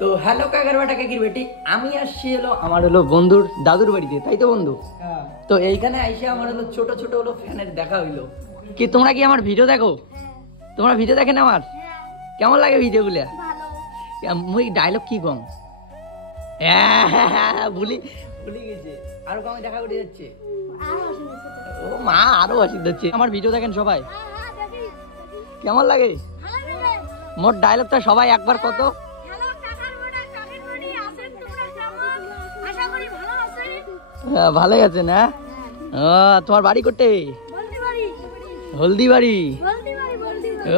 তো হ্যালো কাকার বেটা কাকির বেটি, আমি আসছি হলো আমার হলো বন্ধুর দাদুর বাড়িতে, তাই তো বন্ধু? তো এইখানে আইসে আমার হলো ছোট ছোট হলো ফ্যানের দেখা হইলো। কি তোমরা কি আমার ভিডিও দেখো? তোমরা ভিডিও দেখেন আমার? কেমন লাগে ভিডিওগুলা? মুই ডায়লগ কি কম ভুলি গেছে, আরো কমে দেখা উঠে যাচ্ছে। ও মা, আরো হাসি দিচ্ছে। আমার ভিডিও দেখেন সবাই? কেমন লাগে? মোট ডায়লগটা সবাই একবার কত? ভালোই আছে না? তোমার বাড়ি কোটে? হলদিবাড়ি।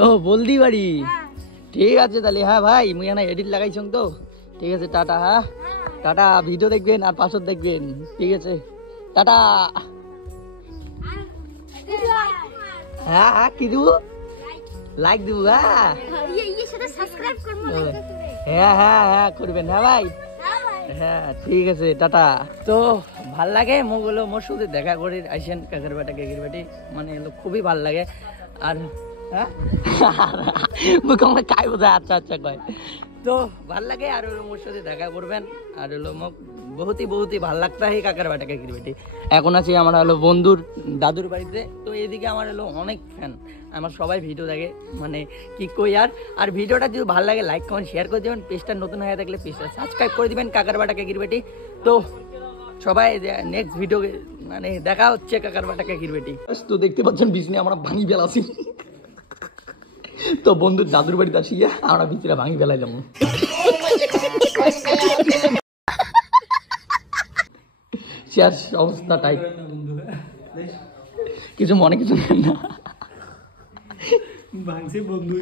ও বলদিবাড়ি, ঠিক আছে তাহলে। হ্যাঁ ভাই, মুই এখানে এডিট লাগাইছ তো, ঠিক আছে টাটা। হ্যাঁ টাটা, ভিডিও দেখবেন আর পাসওয়ার্ড দেখবেন, ঠিক আছে টাটা। হ্যাঁ হ্যাঁ, কি দিব? লাইক দিব। হ্যাঁ হ্যাঁ হ্যাঁ করবেন। হ্যাঁ ভাই, হ্যাঁ ঠিক আছে টাটা। তো ভাল লাগে মোগুলো মোর সাথে দেখা করে আইসেন কাকার বেটা কাকির বেটি, মানে খুবই ভাল লাগে। আর হ্যাঁ মুখ আমার কাই বোঝায়, আচ্ছা আচ্ছা কয়। তো ভাল লাগে আর মোর সাথে দেখা করবেন। আর হলো মোক বহুতই ভাল লাগতা है কাকার বেটা কাকির বেটি। এখন আছি আমার হলো বন্ধুর দাদুর বাড়িতে। তো এদিকে আমার হলো অনেক ফ্যান, আমার সবাই ভিডিও দেখে, মানে কি কই। আর ভিডিওটা যদি ভালো লাগে লাইক কমেন্ট শেয়ার করে দেবেন। পেজটা নতুন হয়ে থাকলে পেজটা সাবস্ক্রাইব করে দিবেন কাকার বেটা কাকির বেটি। তো সবাই নেক্সট ভিডিও মানে দেখা হচ্ছে কাকার বেটা কাকির বেটি। তো দেখতে পাচ্ছেন বিছনে আমরা ভাঙি বেলাছি। তো বন্ধুর দাদুর বাড়িতে আসি, আমরা বিছনে ভাঙি বেলাইলাম। শেয়ার অবস্থা টাইট, কিছু মনে কিছু না ভাঙছে বন্ধু।